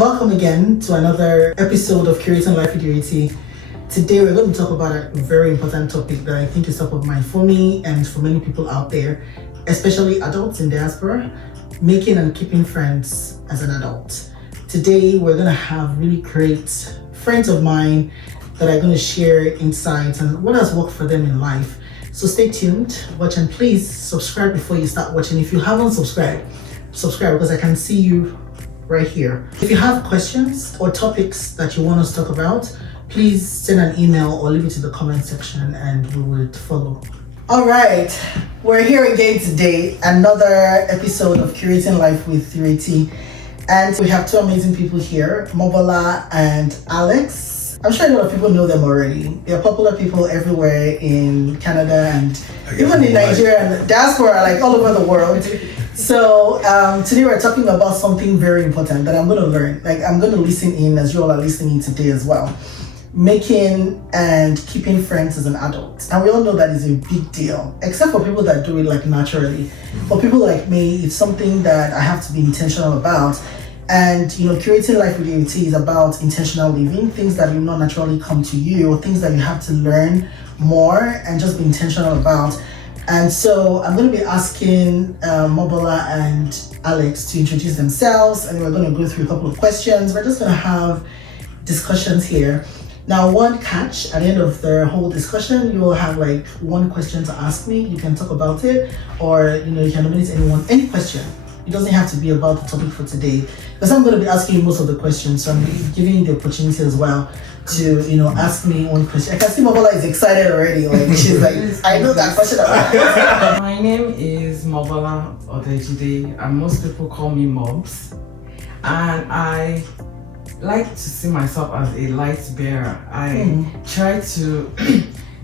Welcome again to another episode of Curating Life with Ireti. Today we're going to talk about a very important topic that I think is top of mind for me and for many people out there, especially adults in diaspora, making and keeping friends as an adult. Today we're going to have really great friends of mine that are going to share insights and what has worked for them in life. So stay tuned, watch, and please subscribe before you start watching. If you haven't subscribed, subscribe because I can see you right here. If you have questions or topics that you want us to talk about, please send an email or leave it in the comment section and we will follow. All right, we're here again today, another episode of Curating Life with Ireti. And we have two amazing people here, Mobola and Alex. I'm sure a lot of people know them already. They're popular people everywhere in Canada and even in Nigeria and diaspora, like all over the world. So today we're talking about something very important that I'm going to learn. Like I'm going to listen in as you all are listening today as well. Making and keeping friends as an adult. And we all know that is a big deal, except for people that do it like naturally. For people like me, it's something that I have to be intentional about. And curating life with Ireti is about intentional living, things that will not naturally come to you, or things that you have to learn more and just be intentional about. And so I'm going to be asking Mobola and Alex to introduce themselves, and we're going to go through a couple of questions. We're just going to have discussions here. Now, one catch, at the end of the whole discussion, you will have like one question to ask me. You can talk about it, or you can nominate anyone, any question. It doesn't have to be about the topic for today, because I'm going to be asking you most of the questions, so I'm giving you the opportunity as well to ask me one question. I can see Mobola is excited already. Like she's like, I know that question. My name is Mobola Odejide, and most people call me Mobs. And I like to see myself as a light bearer. I try to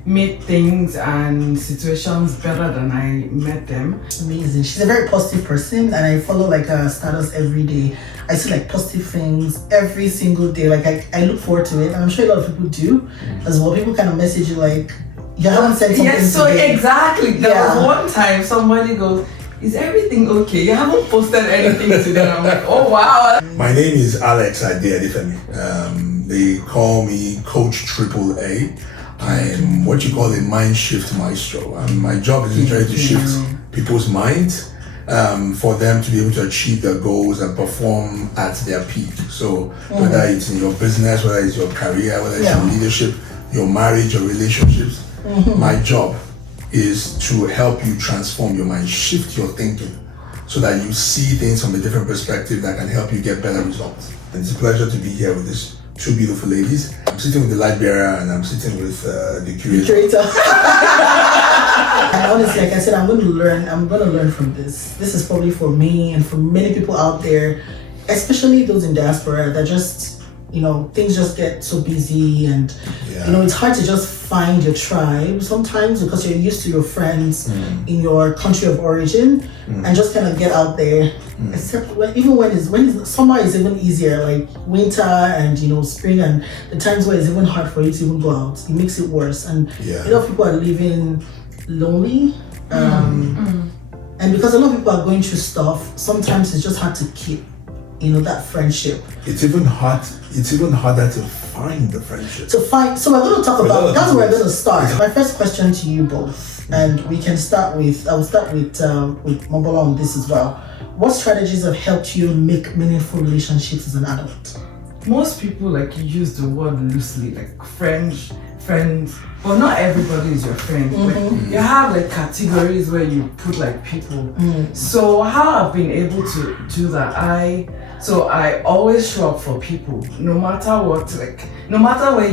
make things and situations better than I met them. Amazing. She's a very positive person, and I follow like her status every day. I see like positive things every single day. Like I look forward to it, and I'm sure a lot of people do as well. People kind of message you like, you haven't said something. Yes, so today. exactly. There was one time somebody goes, is everything okay? You haven't posted anything today. I'm like, oh wow. My name is Alex Adefemi. They call me Coach Triple A. I am what you call a mind shift maestro. My job is to try to shift people's minds for them to be able to achieve their goals and perform at their peak. So whether it's in your business, whether it's your career, whether it's your leadership, your marriage, your relationships, my job is to help you transform your mind, shift your thinking so that you see things from a different perspective that can help you get better results. And it's a pleasure to be here with these two beautiful ladies. I'm sitting with the light bearer and I'm sitting with the curator. And honestly, like I said, I'm going to learn from this. This is probably for me and for many people out there, especially those in diaspora that just things just get so busy and it's hard to just find your tribe sometimes because you're used to your friends in your country of origin and just kind of get out there. Except when summer is even easier, like winter and spring and the times where it's even hard for you to even go out. It makes it worse, and a lot of people are living lonely. And because a lot of people are going through stuff, sometimes it's just hard to keep that friendship. It's even harder to find the friendship. So we're going to talk about, that's where we're going to start. My first question to you both, and we can start with, I'll start with Mobola on this as well. What strategies have helped you make meaningful relationships as an adult? Most people use the word loosely, like friends, but not everybody is your friend. You have categories where you put people. So how I've been able to do that, I always show up for people, no matter what, no matter where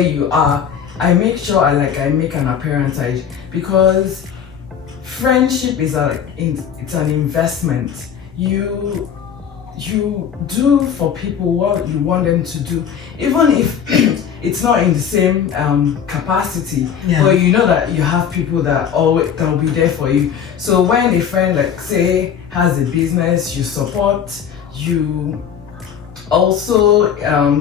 you are. I make sure I make an appearance, because friendship is it's an investment. You do for people what you want them to do, even if it's not in the same capacity, but you know that you have people that will be there for you. So when a friend say has a business, you support, you also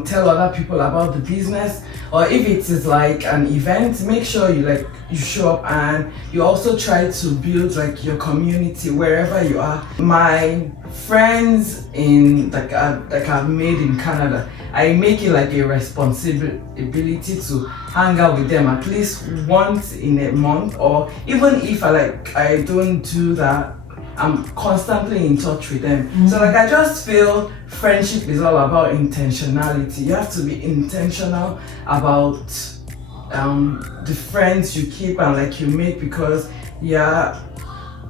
tell other people about the business, or if it is like an event, make sure you show up, and you also try to build like your community wherever you are. My friends I've made in Canada, I make it like a responsibility to hang out with them at least once in a month, or even if I don't do that, I'm constantly in touch with them. So I just feel friendship is all about intentionality. You have to be intentional about the friends you keep and you make, because you're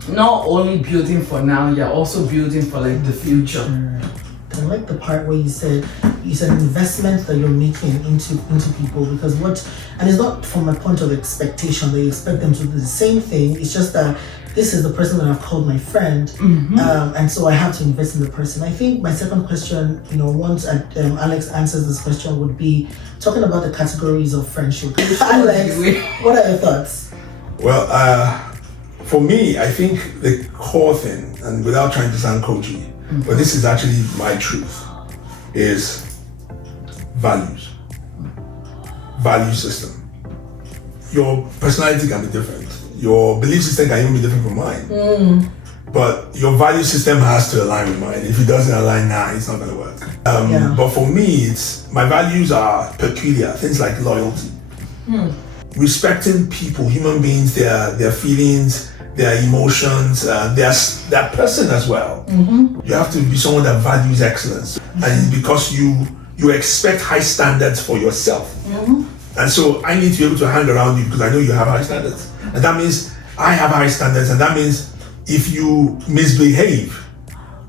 not only building for now, you're also building for the future. I like the part where you said investment that you're making into people, because and it's not from a point of expectation that you expect them to do the same thing. It's just that this is the person that I've called my friend, and so I have to invest in the person. I think my second question, once Alex answers this question, would be talking about the categories of friendship. Alex, what are your thoughts? Well, for me, I think the core thing, and without trying to sound coachy, but this is actually my truth, is values. Value system. Your personality can be different. Your belief system can even be different from mine. But your value system has to align with mine. If it doesn't align, it's not going to work. But for me, my values are peculiar. Things like loyalty. Respecting people, human beings, their feelings, their emotions, their person as well. You have to be someone that values excellence. And because you expect high standards for yourself. And so I need to be able to hang around you because I know you have high standards. And that means I have high standards, and that means if you misbehave,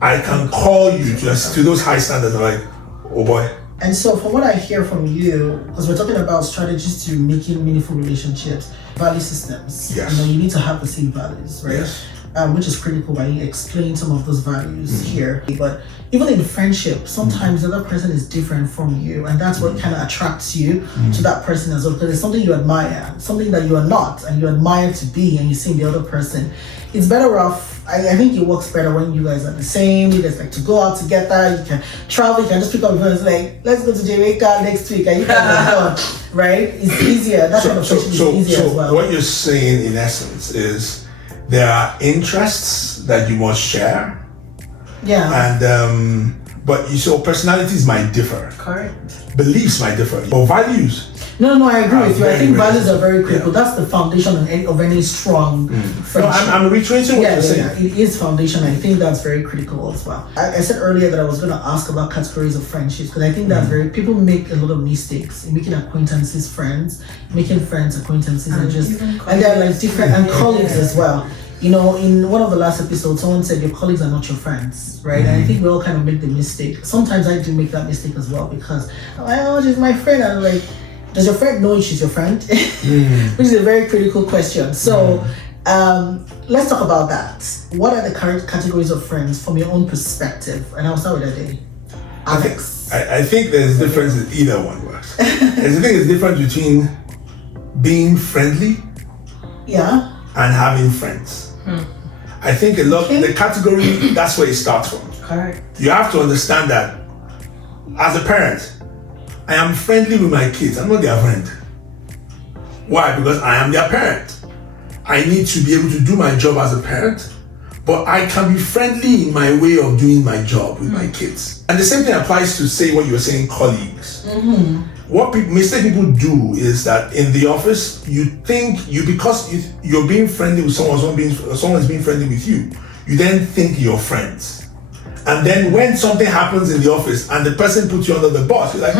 I can call you to those high standards. I'm like, oh boy. And so from what I hear from you, because we're talking about strategies to making meaningful relationships, value systems. Yes. You need to have the same values, right? Yes. Which is critical when you explain some of those values here. But even in friendship, sometimes the other person is different from you, and that's what kind of attracts you to that person as well, because it's something you admire, something that you are not, and you admire to be, and you see in the other person. It's better off, I think it works better when you guys are the same. You guys like to go out together, you can travel, you can just pick up your phone and like, let's go to Jamaica next week, and you can go, right? It's easier. That kind of friendship is easier as well. What you're saying in essence is there are interests that you must share. Yeah. And so personalities might differ. Correct. Beliefs might differ. Or values. No, I agree with you. I think values are very critical. Yeah. That's the foundation of any strong friendship. No, I'm reiterating what you're saying. Yeah, it is foundation. I think that's very critical as well. I said earlier that I was going to ask about categories of friendships, because I think that people make a lot of mistakes in making acquaintances friends, making friends acquaintances, and they're like different, and colleagues as well. In one of the last episodes, someone said your colleagues are not your friends, right? And I think we all kind of make the mistake. Sometimes I do make that mistake as well, because I'm like, oh, she's my friend. And I'm like, does your friend know she's your friend? Which is a very critical question. So let's talk about that. What are the current categories of friends from your own perspective? And I'll start with Ireti. Alex. I think there's a difference in either one works. There's a difference between being friendly and having friends. I think the category, that's where it starts from. Correct. You have to understand that as a parent, I am friendly with my kids. I'm not their friend. Why? Because I am their parent. I need to be able to do my job as a parent, but I can be friendly in my way of doing my job with my kids. And the same thing applies to, say, what you were saying, colleagues. What mistake people do is that in the office, you think because you're being friendly with someone's being friendly with you, you then think you're friends. And then when something happens in the office and the person puts you under the bus, you're like,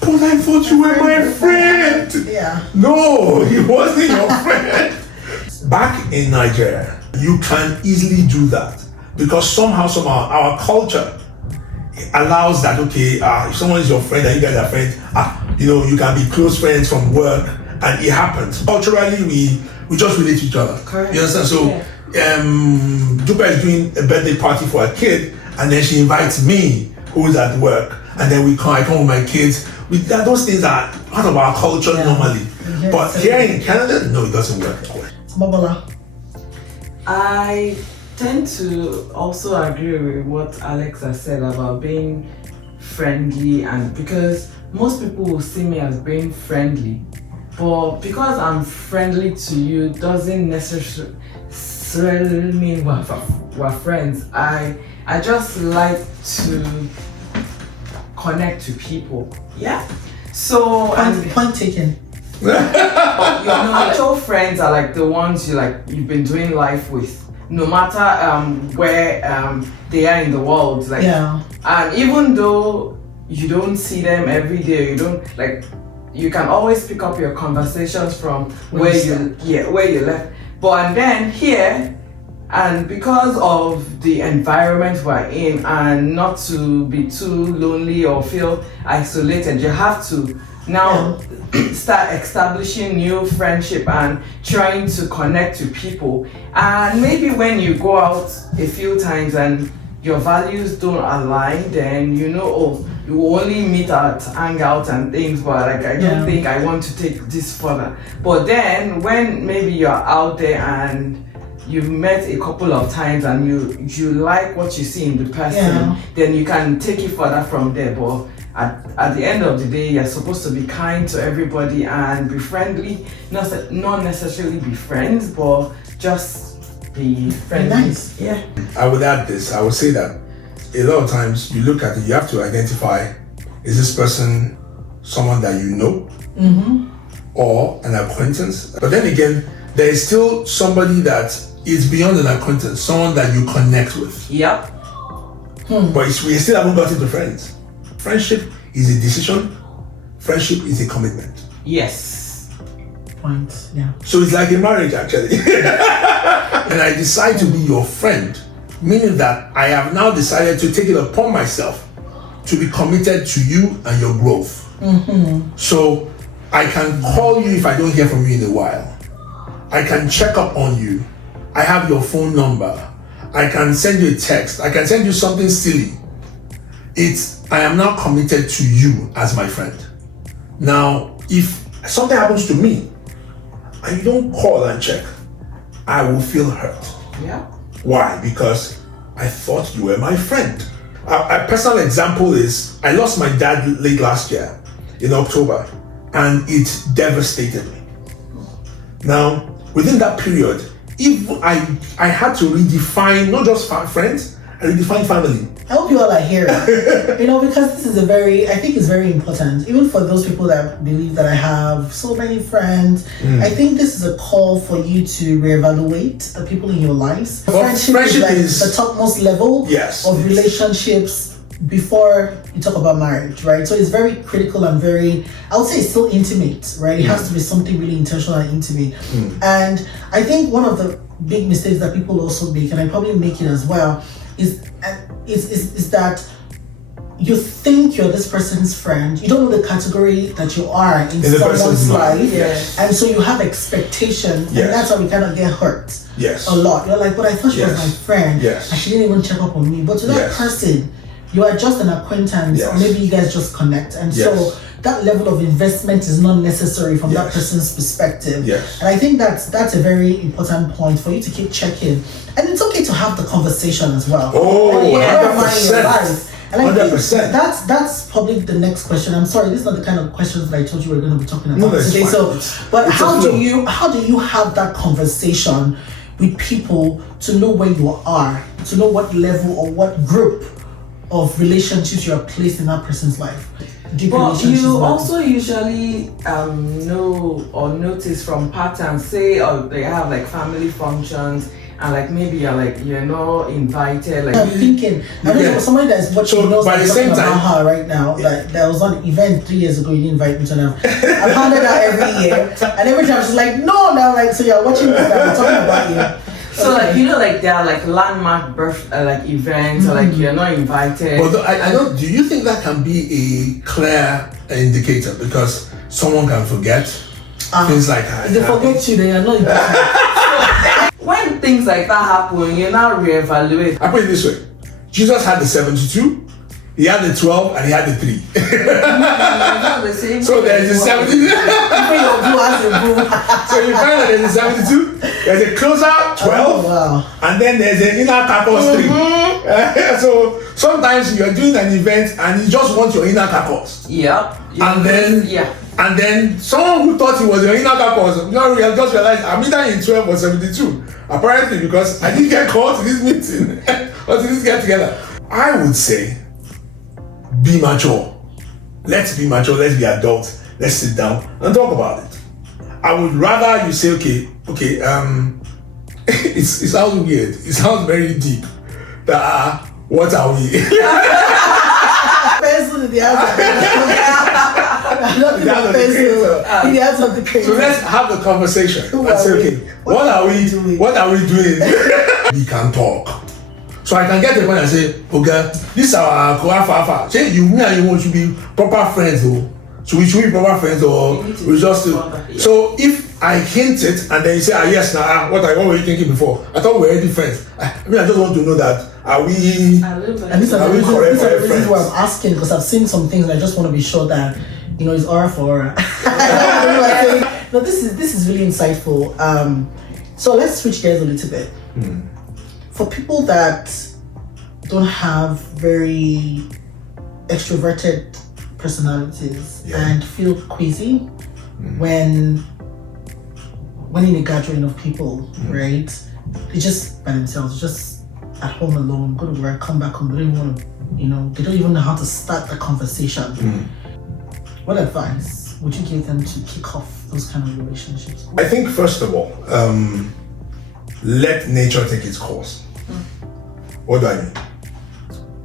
but I thought you were my friend. Yeah. No, he wasn't your friend. Back in Nigeria, you can easily do that because somehow our culture allows that. Okay, if someone is your friend and you guys are friends, you can be close friends from work, and it happens. Culturally, we just relate to each other. Correct. You understand? So, Dupa is doing a birthday party for a kid, and then she invites me, who's at work, and then I come with my kids. Those things are part of our culture normally. Yeah, but here in Canada, no, it doesn't work that way. Mobola. I tend to also agree with what Alex has said about being friendly, and because most people will see me as being friendly, but because I'm friendly to you doesn't necessarily mean we're friends. I just like to connect to people. Yeah. So Point taken. your actual friends are like the ones you've been doing life with, no matter where they are in the world. Like, Yeah. and even though you don't see them every day, you can always pick up your conversations from where you left. But and then here, and because of the environment we're in, and not to be too lonely or feel isolated, you have to now start establishing new friendship and trying to connect to people. And maybe when you go out a few times and your values don't align, then you will only meet at hangout and things, but I don't think I want to take this further. But then when maybe you're out there and you've met a couple of times and you like what you see in the person, then you can take it further from there. But at the end of the day, you're supposed to be kind to everybody and be friendly, not necessarily be friends, but just be friendly. Nice. Yeah. I would add this. I would say that a lot of times you look at it, you have to identify, is this person someone that you know or an acquaintance? But then again, there is still somebody that is beyond an acquaintance, someone that you connect with. Yep. But we still haven't gotten to friends. Friendship is a decision. Friendship is a commitment. Yes. Point. Yeah. So it's like a marriage, actually. And I decide to be your friend, meaning that I have now decided to take it upon myself to be committed to you and your growth. So I can call you if I don't hear from you in a while. I can check up on you. I have your phone number. I can send you a text. I can send you something silly. I am now committed to you as my friend. Now, if something happens to me and you don't call and check, I will feel hurt. Yeah. Why? Because I thought you were my friend. A personal example is I lost my dad late last year in October, and it devastated me. Now, within that period, if I had to redefine not just friends, I redefined family. I hope you all are hearing. Because this is I think it's very important, even for those people that believe that I have so many friends. I think this is a call for you to reevaluate the people in your lives. Well, friendship is the topmost level of relationships before you talk about marriage, right? So it's very critical and I would say it's still intimate, right? It has to be something really intentional and intimate. And I think one of the big mistakes that people also make, and I probably make it as well, is that you think you're this person's friend. You don't know the category that you are in someone's life. Yes. And so you have expectations, and that's how we kind of get hurt a lot. You're like, but I thought she was my friend, and she didn't even check up on me. But to that person, you are just an acquaintance, or maybe you guys just connect. And so that level of investment is not necessary from that person's perspective. And I think that's a very important point for you to keep checking. And it's okay to have the conversation as well. Oh, And 100%. I 100%. think that's probably the next question. I'm sorry, this is not the kind of questions that I told you we were going to be talking about today. Fine. So, but how do you have that conversation with people to know where you are, to know what level or what group of relationships you are placed in that person's life? But you also usually know or notice from patterns, say, or they have like family functions, and like maybe you're not invited. Like I'm thinking, I don't know, somebody that's watching knows I'm talking about her right now. Like there was an event 3 years ago, you didn't invite me to now. I've handed out every year, and every time she's like, no, now like, so you're watching this, I'm talking about you. So there are like landmark birth events, or like you're not invited. But I don't. Do you think that can be a clear indicator? Because someone can forget things like that. If they forget you, they are not invited. When things like that happen, you now reevaluate. I put it this way: Jesus had the 72, he had the 12, and he had the 3. So there's the 70. So you find that there's a 72, there's a closer 12, and then there's an inner Capos 3. So sometimes you're doing an event and you just want your inner carcass. Yep. And then And then someone who thought he was your inner carcass, just realized I'm either in 12 or 72. Apparently, because I didn't get called to this meeting or to this get together. I would say, be mature. Let's be mature. Let's be adults. Let's sit down and talk about it. I would rather you say, okay. It sounds weird. It sounds very deep. What are we? Pencil in the answer. So let's have the conversation and say, okay, what are we doing? We can talk. So I can get the point and say, okay, this is our Koafafa. Say you and you want to be proper friends though. So we should be proper friends or we just so if I hint it and then you say, yes, now what were you thinking before? I thought we were already friends. I just want to know that are we and these are the reasons why I'm asking, because I've seen some things and I just want to be sure that it's aura for aura. No, this is really insightful. So let's switch gears a little bit. For people that don't have very extroverted personalities and feel queasy when in a gathering of people, right? They just by themselves, just at home alone, go to work, come back home, they don't even want to, they don't even know how to start the conversation. What advice would you give them to kick off those kind of relationships? I think first of all, let nature take its course. What do I mean?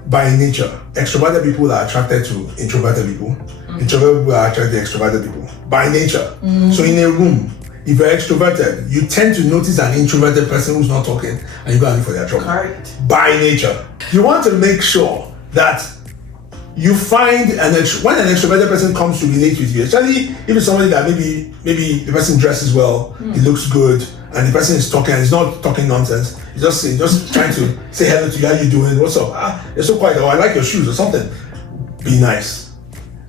By nature, extroverted people are attracted to introverted people. Introverted people are attracted to extroverted people. By nature. So in a room, if you're extroverted, you tend to notice an introverted person who's not talking and you go and look for their trouble. Correct. By nature. You want to make sure that you find when an extroverted person comes to relate with you, especially if it's somebody that maybe the person dresses well, he looks good, and the person is talking and he's not talking nonsense. He's just trying to say hello to you, how you doing, what's up? You're so quiet, or I like your shoes or something. Be nice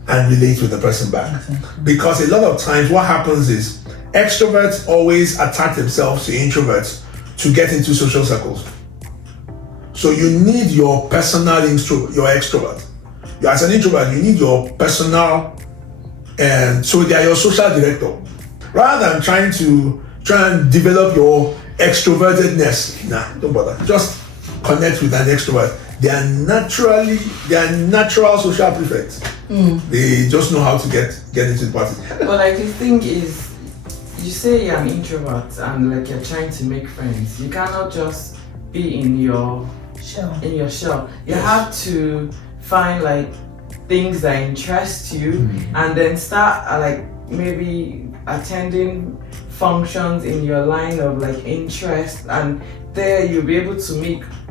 and relate with the person back. Because a lot of times what happens is extroverts always attach themselves to introverts to get into social circles. So you need your personal your extrovert. As an introvert, you need your personal, and so they are your social director. Rather than trying and develop your extrovertedness, don't bother. Just connect with an extrovert. They are natural social prefects. They just know how to get into the party. But like the thing is, you say you're an introvert and like you're trying to make friends. You cannot just be in your shell. You have to find like things that interest you and then start like maybe attending functions in your line of like interest, and there you'll be able to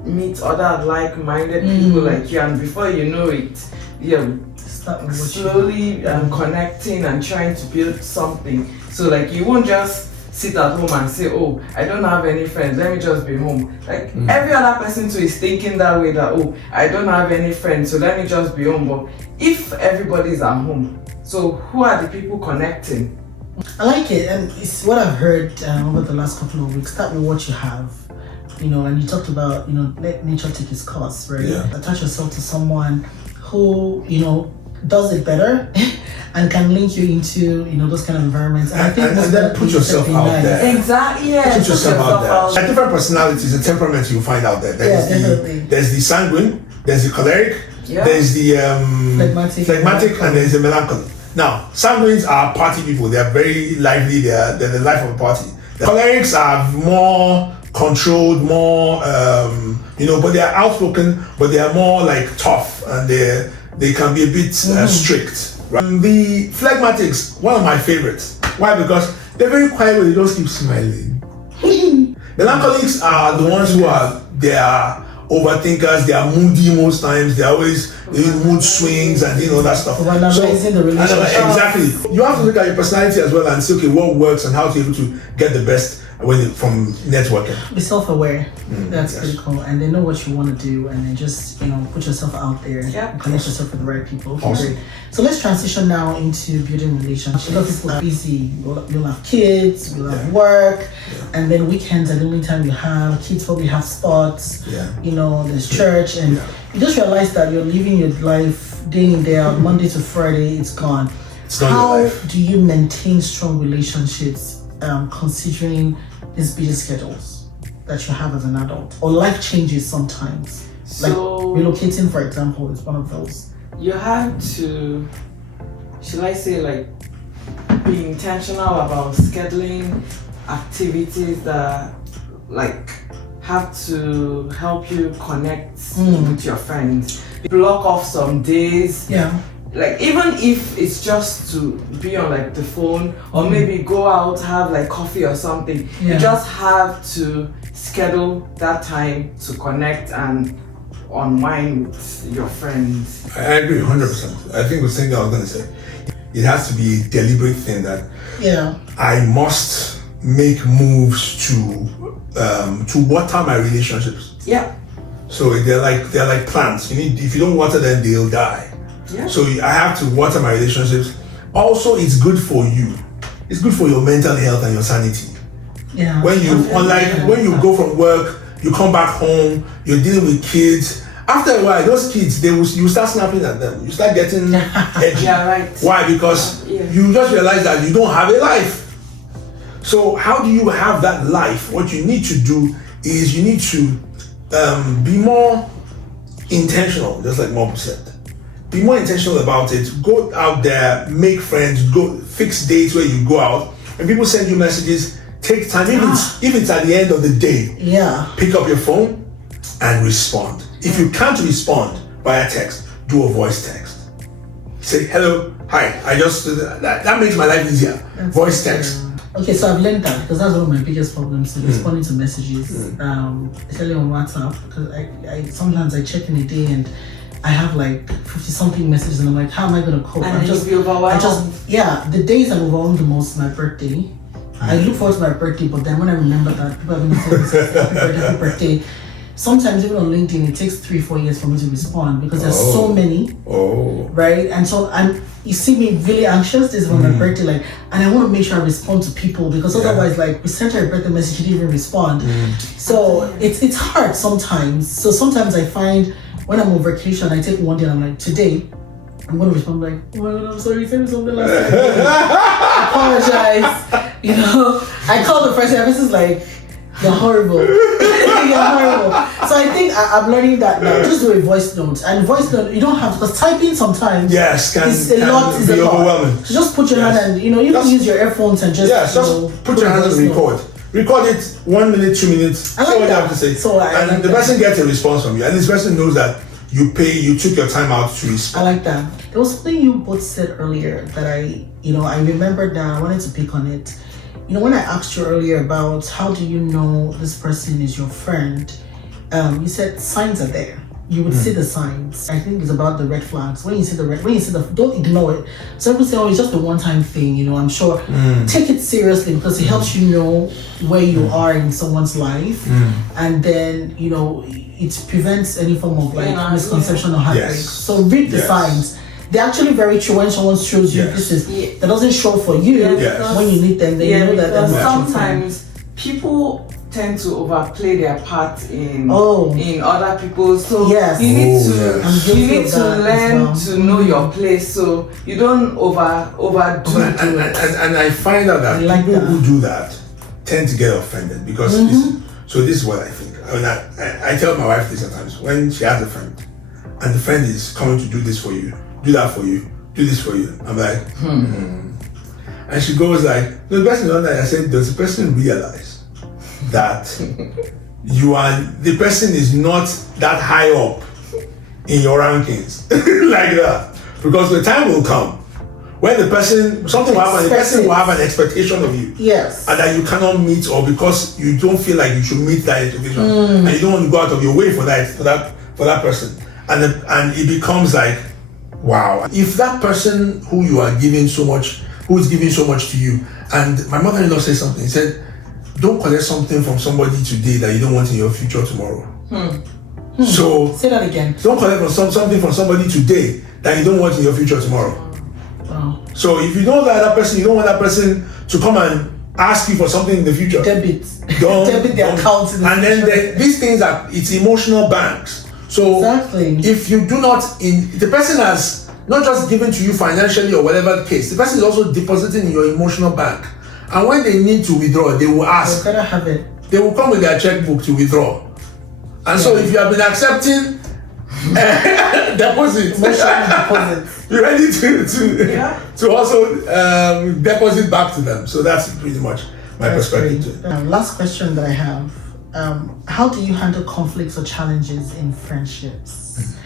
meet other like-minded people like you, and before you know it, you're slowly connecting and trying to build something. So like you won't just sit at home and say, oh, I don't have any friends, let me just be home. Like every other person too is thinking that way, that oh, I don't have any friends, so let me just be home. But if everybody's at home, so who are the people connecting? I like it, and it's what I've heard over the last couple of weeks. Start with what you have, and you talked about, let nature take its course, right? Attach yourself to someone who, does it better and can link you into, those kind of environments. And I think and then put yourself out there. Exactly, yeah. Put yourself out there. Different personalities and temperaments you'll find out there. There's the sanguine, there's the choleric, there's the phlegmatic, and there's the melancholy. Now, sanguines are party people. They are very lively. They're the life of a party. The cholerics are more controlled, more, but they are outspoken, but they are more like tough, and they can be a bit strict. Right? The phlegmatics, one of my favorites. Why? Because they're very quiet, but they just keep smiling. Melancholics are the ones who they are overthinkers. They are moody most times. They're always in mood swings and that stuff. The relationship. Exactly. You have to look at your personality as well and see, okay, what works and how to be able to get the best from networking. Be self-aware. That's yes. critical, and then know what you want to do, and then just put yourself out there. Yeah. Connect yourself with the right people. Okay, Awesome. great. So let's transition now into building relationships. A lot of people are busy. You'll have kids, you'll have work, and then weekends are the only time you have. Kids probably have sports. Yeah. There's church, and you just realize that you're living your life day in day out, Monday to Friday. It's gone. It's not How your life. do you maintain strong relationships considering these busy schedules that you have as an adult, or life changes sometimes? Like So relocating, for example, is one of those. you have to, should I say, like, be intentional about scheduling activities that like have to help you connect with your friends. Block off some days. Yeah. Like, even if it's just to be on like the phone, or maybe go out, have like coffee or something, Yeah. you just have to schedule that time to connect and unwind with your friends. I agree 100%. I think the thing that I was going to say, it has to be a deliberate thing that Yeah. I must make moves to water my relationships. Yeah. So they're like plants. If you don't water them, they'll die. Yeah. So I have to water my relationships. Also, it's good for you. It's good for your mental health and your sanity. Yeah. When you when you go from work, you come back home, you're dealing with kids. After a while, those kids, you start snapping at them. You start getting edgy. Yeah, right. Why? Because Yeah. you just realize that you don't have a life. So how do you have that life? What you need to do is you need to be more intentional, just like Mobola said. Be more intentional about it. Go out there, make friends, go fix dates where you go out. When people send you messages, take time. If it's at the end of the day, Yeah. pick up your phone and respond. If you can't respond via text, do a voice text. Say hello, hi. I just that makes my life easier. Voice text. Okay, so I've learned that because that's one of my biggest problems in responding to messages, especially on WhatsApp. Because I sometimes I check in a day and I have like 50 something messages, and I'm like, how am I gonna cope? And you'll be overwhelmed. The days I'm overwhelmed the most is my birthday. I look forward to my birthday, but then when I remember that people are gonna say this happy birthday, sometimes even on LinkedIn it takes 3-4 years for me to respond because there's so many. Oh. Right? And so you see me really anxious. This is on my birthday, like, and I want to make sure I respond to people because otherwise, like, we sent her a birthday message, she didn't even respond. So it's hard sometimes. So sometimes I find when I'm on vacation, I take one day and I'm like, today I'm gonna respond like, oh my God, I'm sorry, send me something last time. I apologize. I call the person, and the person's like, you're horrible. You're horrible. So I think I'm learning that now. Just do a voice note. And voice note, you don't have to, because typing sometimes Yes, is a lot. be overwhelming. So just put your hand and, you can use your earphones and just, put your hand and record. Record it 1 minute, 2 minutes. I like see what you that. have to say. So I like the that. person gets a response from you, and this person knows that you took your time out to respond. I like that. There was something you both said earlier that I remembered that I wanted to pick on it. When I asked you earlier about how do you know this person is your friend, you said signs are there. You would see the signs. I think it's about the red flags. When you see don't ignore it. Some people say, oh, it's just a one-time thing, I'm sure. Take it seriously because it helps you know where you are in someone's life. And then, it prevents any form of misconception or heartbreak. Yes. So read the signs. They're actually very true when someone shows you that doesn't show for you when you need them. Then you know that because sometimes people tend to overplay their part in other people's. So you need to learn to know your place, so you don't overdo it. And I find out that people who do that tend to get offended because this is what I think. I tell my wife this sometimes when she has a friend and the friend is coming to do this for you, do that for you, do this for you. I'm like, And she goes like, the person on that, I said, does the person realize that the person is not that high up in your rankings like that? Because the time will come when something will happen, the person will have an expectation of you. Yes. And that you cannot meet, or because you don't feel like you should meet that expectation. And you don't want to go out of your way for that person. And it becomes like, wow. If that person who is giving so much to you, and my mother-in-law said something, he said, don't collect something from somebody today that you don't want in your future tomorrow. So say that again. don't collect something from somebody today that you don't want in your future tomorrow. Wow. So if you know that person, you don't want that person to come and ask you for something in the future. Debit. Don't, Debit the account in the and future. then these things it's emotional banks. So Exactly. if you do not, the person has not just given to you financially or whatever the case, the person is also depositing in your emotional bank. And when they need to withdraw, they will ask. You gotta have it. They will come with their checkbook to withdraw. And so if you have been accepting deposits, you're ready to also deposit back to them. So that's pretty much my perspective. Last question that I have. How do you handle conflicts or challenges in friendships?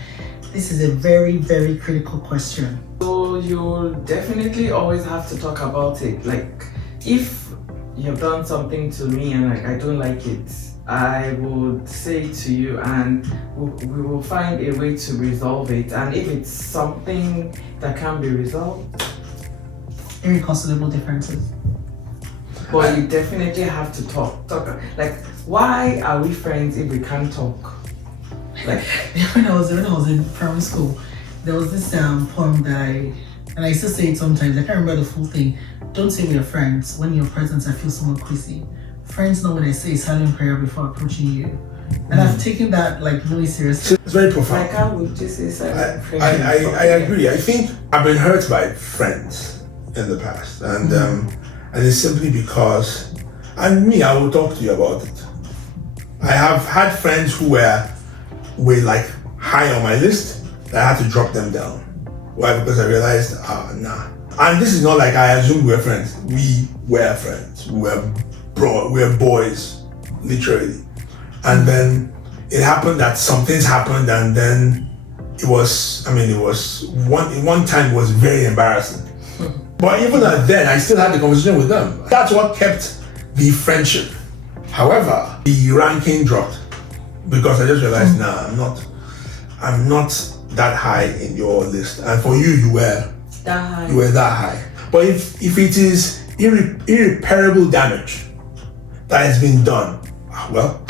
This is a very, very critical question. So you'll definitely always have to talk about it. Like, if you've done something to me and like I don't like it, I would say to you, and we will find a way to resolve it. And if it's something that can be resolved, Irreconcilable differences. but you definitely have to talk. Like, why are we friends if we can't talk? Like, when I was in primary school, there was this poem that I used to say it sometimes. I can't remember the full thing. Don't say we are friends. When in your presence, I feel somewhat queasy. Friends know what I say, silent prayer before approaching you. And I've taken that like really seriously. It's very profound. like I would just say silent prayer. I agree. I think I've been hurt by friends in the past, and it's simply because, and me, I will talk to you about it. I have had friends who were like high on my list that I had to drop them down. Why? Because I realized, nah. And this is not like I assumed we were friends. We were friends. We were boys, literally. And then it happened that some things happened, and then it was one time it was very embarrassing. But even then, I still had the conversation with them. That's what kept the friendship. However, the ranking dropped because I just realized, I'm not that high in your list. And for you, you were that high. But if it is irreparable damage that has been done, well,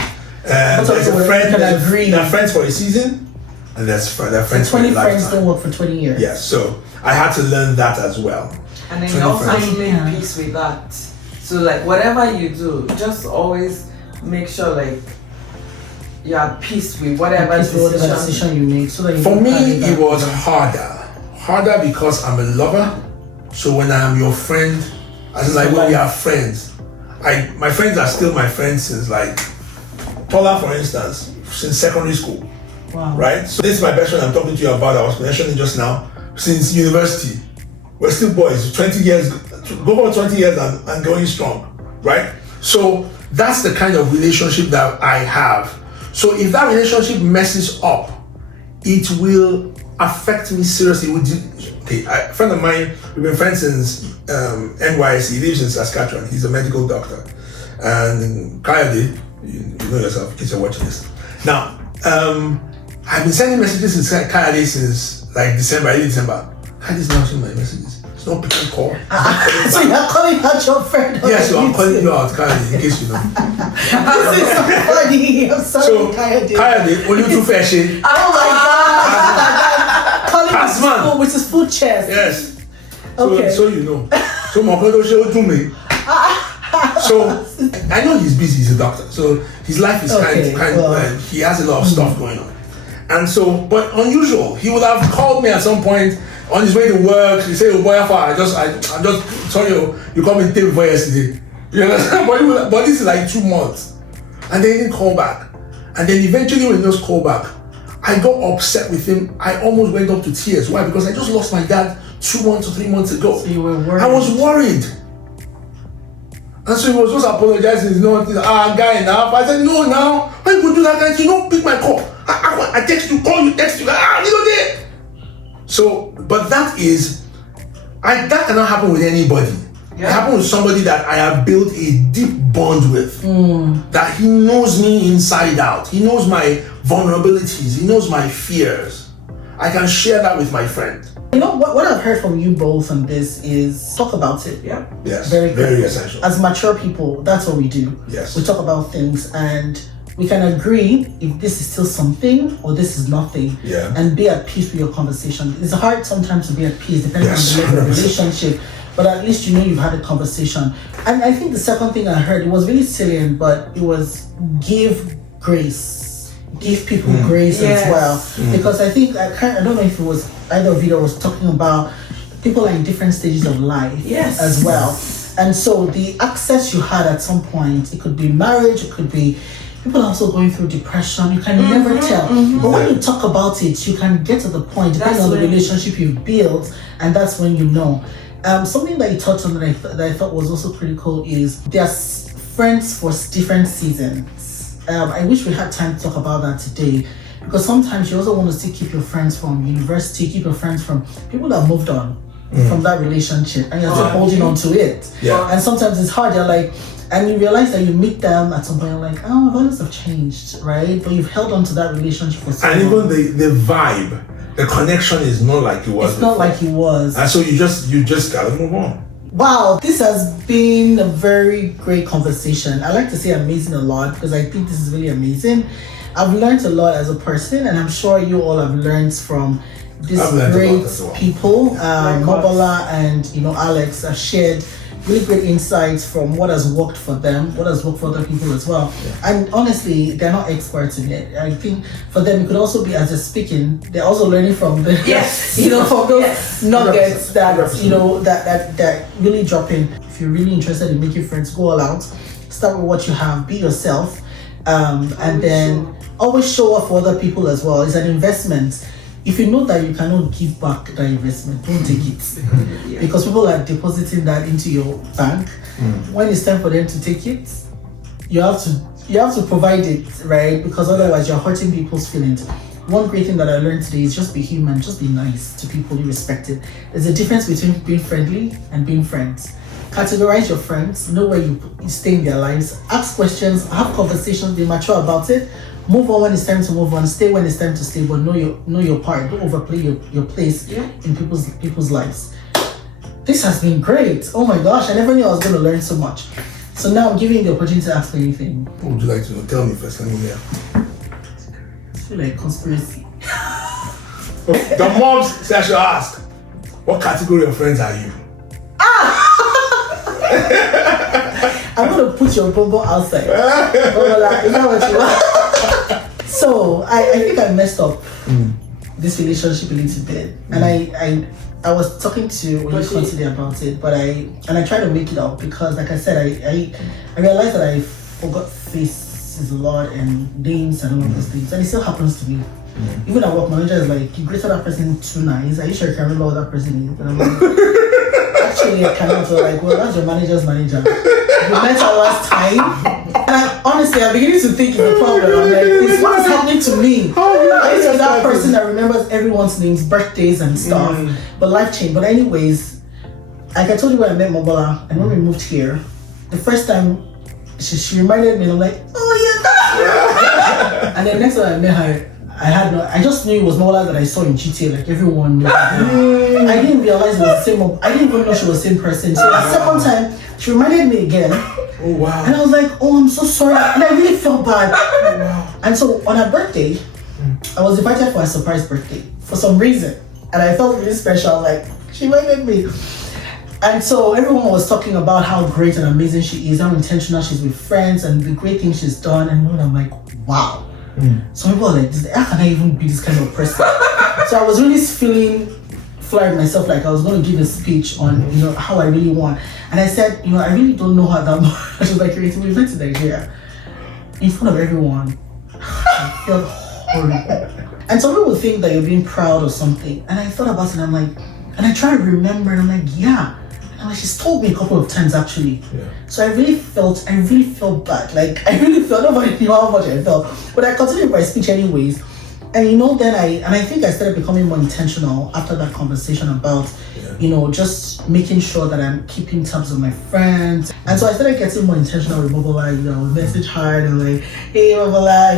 there's a friend, they're friends for a season, and they're friends for a 20 lifetime. friends don't work for 20 years. Yes, so I had to learn that as well. And then you also have to make peace with that. So like whatever you do, just always make sure like you're at peace with whatever decision you make. So that you for don't me, carry that it was burden. harder because I'm a lover. So when I am your friend, as in like when we are friends, my friends are still my friends since like Tola, for instance, since secondary school. Wow. Right? So this is my best friend I'm talking to you about. I was mentioning just now. Since university, we're still boys. 20 years, go for 20 years and going strong, right? So that's the kind of relationship that I have. So if that relationship messes up, it will affect me seriously. A friend of mine, we've been friends since NYC. He lives in Saskatchewan. He's a medical doctor. And Kayode, you know yourself, in case you're watching this. Now, I've been sending messages to Kayode since like early December. Kayade's not answering my messages. It's not picking call. So you're calling out your friend? Yes, so I'm calling you out, Kayode, in case you know. This is so funny. I'm sorry, So, Kayode, only two fair shade. Oh my God! Calling Pass man. with his full chest. Yes. Okay. So you know. So Mobola do me. So I know he's busy. He's a doctor, so his life is he has a lot of stuff going on, and so but unusual. He would have called me at some point on his way to work. He said, "Oh boy, I'm just sorry, you called me the day before yesterday." You understand? But this is like 2 months, and they didn't call back, and then eventually when he just called back, I got upset with him. I almost went up to tears. Why? Because I just lost my dad 2 months or 3 months ago. So you were worried. I was worried. And so he was just apologizing, guy now. I said, no, now, why you could do that? Guy? You don't pick my call. I text you, call you, text you, there. So, but that cannot happen with anybody. Yeah. It happened with somebody that I have built a deep bond with. That he knows me inside out. He knows my vulnerabilities. He knows my fears. I can share that with my friend. You know what I've heard from you both on this is talk about it. Yeah. Yes. Very essential. As mature people, that's what we do. Yes. We talk about things and we can agree if this is still something or this is nothing. Yeah. And be at peace with your conversation. It's hard sometimes to be at peace depending Yes, on the level of 100%. relationship. But at least you know you've had a conversation. And I think the second thing I heard, it was really salient, but it was give grace. Give people grace Yes. as well. Because I think, I don't know if it was either of you that was talking about people are in different stages of life Yes. as well. And so the access you had at some point, it could be marriage, it could be people are also going through depression. You can never tell. But when you talk about it, you can get to the point, depending on the relationship you've built, and that's when you know. Something that you touched on that I thought was also pretty cool is there's friends for different seasons. I wish we had time to talk about that today, because sometimes you also want to still keep your friends from university, keep your friends from people that moved on from that relationship, and you're still holding on to it. Yeah. And sometimes it's hard. You're like, and you realize that you meet them at some point, you're like, oh, values have changed, right? But you've held on to that relationship for so long. And even the vibe, the connection is not like it was. It's not like it was. And so you just gotta move on. Wow, this has been a very great conversation. I like to say amazing a lot because I think this is really amazing. I've learned a lot as a person, and I'm sure you all have learned from these I've learned a lot great as well. people. Mobola and Alex have shared really great insights from what has worked for them, what has worked for other people as well. And honestly, they're not experts in it. I think for them, it could also be, as they're speaking, they're also learning from the from those nuggets that 100%. that really drop in. If you're really interested in making friends, go all out. Start with what you have. Be yourself, and then always show up for other people as well. It's an investment. If you know that you cannot give back that investment, don't take it. Because people are depositing that into your bank. When it's time for them to take it, you have to provide it, right? Because otherwise you're hurting people's feelings. One great thing that I learned today is just be human, just be nice to people you respect it. There's a difference between being friendly and being friends. Categorize your friends, know where you stay in their lives, ask questions, have conversations, be mature about it. Move on when it's time to move on. Stay when it's time to stay, but know your part. Don't overplay your place in people's lives. This has been great. Oh my gosh, I never knew I was going to learn so much. So now I'm giving you the opportunity to ask me anything. What would you like to know? Tell me first. Let me hear. I feel like conspiracy. The moms say I should ask, what category of friends are you? I'm going to put your bobo outside. Mobola, is that what you want? So I think I messed up this relationship a little bit, and I was talking to Ireti today about it, but I try to make it up because, like I said, I realized that I forgot faces a lot and names and all of those things, and it still happens to me. Even at work, manager is like, you greeted that person too nice. Are you sure you can remember what that person is? And I'm like, actually I cannot. So like, well, that's your manager's manager. We met our last time. And honestly, I'm beginning to think it's a problem. I'm like, it's what is happening to me. I used to be that person that remembers everyone's names, birthdays and stuff. But life changed. But anyways, like I told you when I met Mobola and when we moved here, the first time she reminded me, and I'm like, oh yeah. And then next time I met her, I just knew it was Mobola that I saw in GTA, like everyone knew. I didn't realize it was the same. I didn't even know she was the same person. So the second time, she reminded me again. Oh wow. And I was like, oh, I'm so sorry. And I really felt bad. Oh, wow. And so on her birthday, I was invited for a surprise birthday for some reason. And I felt really special, like, she invited me. And so everyone was talking about how great and amazing she is, how intentional she's with friends, and the great things she's done. And I'm like, wow. Some people are like, how can I even be this kind of person? So I was really feeling flattered myself, like I was going to give a speech on how I really want. And I said, I really don't know her that much. She was like, Ireti, we went to Nigeria in front of everyone. I felt horrible. And some people think that you're being proud or something. And I thought about it and I'm like, and I try to remember and I'm like, yeah. And I'm like, she's told me a couple of times actually. Yeah. So I really felt bad. Like I really felt, nobody knew how much I felt. But I continued my speech anyways. And then I think I started becoming more intentional after that conversation about, just making sure that I'm keeping tabs on my friends. And so I started getting more intentional with Mobola, message her and like, hey Mobola,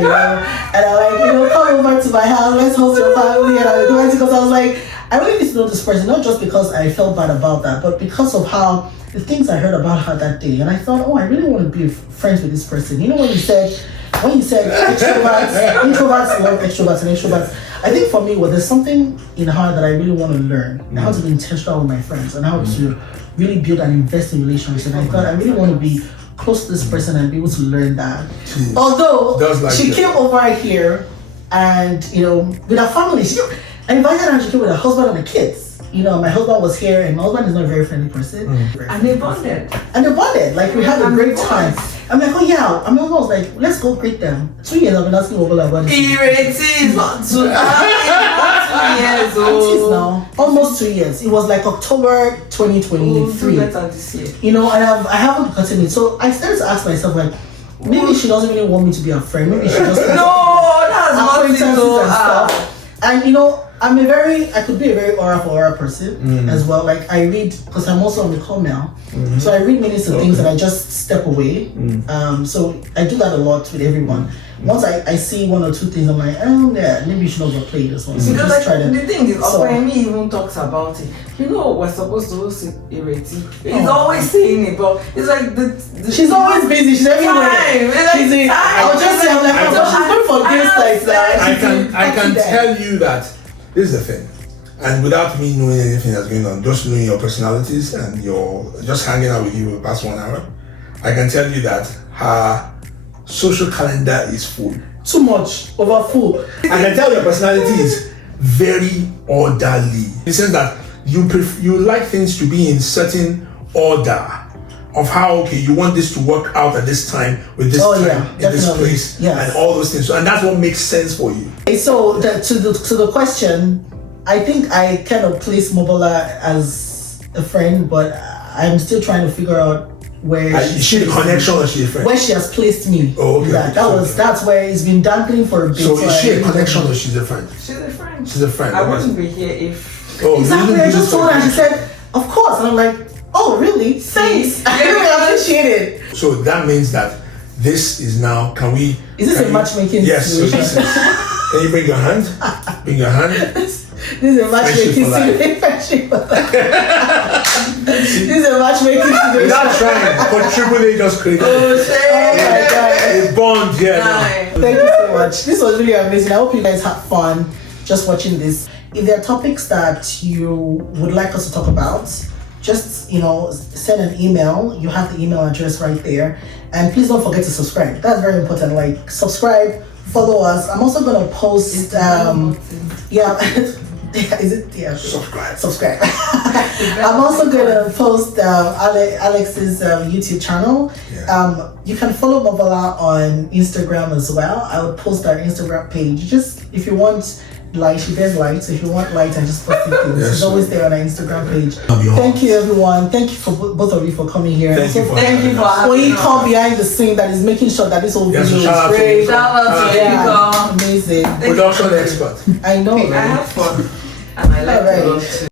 and I'm like, come over to my house, let's host your family. And I would do it because I was like, I really need to know this person, not just because I felt bad about that, but because of how the things I heard about her that day. And I thought, oh, I really want to be friends with this person. You know, when you said extroverts, introverts love extroverts and extroverts. I think for me, there's something in her that I really want to learn, how to be intentional with my friends and how to really build and invest in relationships. And I thought I really want to be close to this person and be able to learn that. Jeez. Although Like she came over here and, you know, with her family, I invited her and she came with her husband and the kids. You know, my husband was here and my husband is not a very friendly person. And they bonded. Like, we had a great time. I'm like, oh yeah. And my husband was like, let's go greet them. 2 years I've been asking Mobola about this. Ireti is not 2 years old. It is now. Almost 2 years. It was like October 2023. Better this year. You know, and I haven't gotten it. So I started to ask myself, like, maybe she doesn't really want me to be her friend. Maybe she just No, that's not it. and stuff. And you know, I could be a very aura for aura person as well. Like I read, because I'm also on the call now. So I read minutes of things and I just step away. So I do that a lot with everyone. Once I see one or two things, I'm like, oh yeah, maybe you should overplay this one. So because just try the thing is, so, Okwemi even talks about it. You know, we're supposed to host Ireti. He's always saying it, but it's like she's always busy. She's everywhere. She's like, I'll just say, I'm like, oh, she's going for this like that. I can tell you that this is the thing, and without me knowing anything that's going on, just knowing your personalities and your just hanging out with you for the past 1 hour, I can tell you that her social calendar is full. Too much, over full. I can tell your personality is very orderly. In the sense that you like things to be in certain order of how you want this to work out at this time with this time in this place and all those things. And that's what makes sense for you. So to the question, I think I kind of place Mobola as a friend, but I'm still trying to figure out where is she a connection or she a friend? Where she has placed me. Oh, okay. That's where it's been dangling for a bit. So is she a connection or she's a friend? She's a friend. She's a friend. I wouldn't be here if. Exactly. I just told her and she said, of course. And I'm like, oh really? Thanks. I really appreciate it. So that means that this is now. Is this a matchmaking situation? Yes. So can you bring your hand? Bring your hand. This is a matchmaking situation. This is a matchmaking situation. Without trying, but Triple A just created. Oh my God. A bond, Thank you so much. This was really amazing. I hope you guys had fun just watching this. If there are topics that you would like us to talk about, just send an email. You have the email address right there. And please don't forget to subscribe. That's very important. Like, subscribe, follow us. I'm also gonna post subscribe. I'm also gonna post Alex's YouTube channel. You can follow Mobola on Instagram as well. I will post our Instagram page. Just if you want light, she does light. So if you want light and just post things, she's always there on our Instagram page. Thank you, everyone. Thank you for both of you for coming here. Thank you for having you come behind the scene that is making sure that this whole video is great. Shout out to you. Amazing. Production expert. I know. I have fun. And I like it a lot too.